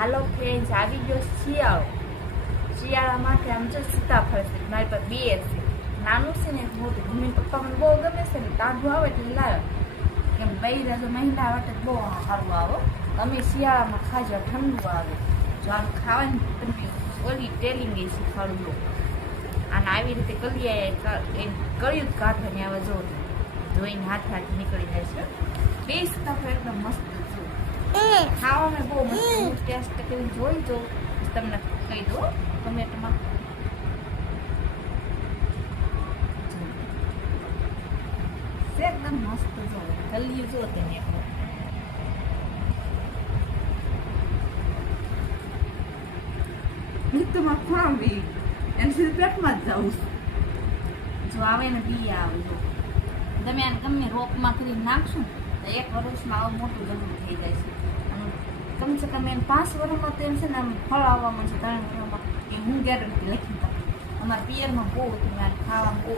હાલો friends, આવી ગયો શિયાળા માટે આમ જો સીતાફળ છે મારી પાસે બે છે. નાનું છે ને મોટું. મમ્મી પપ્પા મને બહુ ગમે છે ને, તાજું આવે એટલે લાવે કેમ બૈરા જો મહિના માટે બહુ સારું આવે. તમે શિયાળામાં ખાજો, ઠંડુ આવે. જો આમ ખાવાની તમે ઓલી ટેલિંગ એ શીખવાડું લો. અને આવી રીતે કળિયું જ કાઢવાની આવે. જો ધોઈને હાથે નીકળી જાય છે. બે સીતાફળ એકદમ મસ્ત છે, ખાવામાં બહુ મસ્ત ટેસ્ટ કરી જોઈ જો તમને કહી દો કમેન્ટમાં. એકદમ મસ્ત જો કલિયું જો તેને તમારે ખોરાવી એને સીધું પેટમાં જ જવું. જો આવે ને બી આવે જો તમે આને ગમે રોપમાં કરીને નાખશું તો 1 વર્ષમાં આવું મોટું ગમતું થઈ જાય છે. અને કમસે કમ એને 5 વર્ષમાં તો એમ છે ને આમ ફળ આવવા મળશે. 3 વર્ષમાં એ હું ગેરંટી લખી શકું. અમારા પિયરમાં બહુ હતું, ખાવામાં બહુ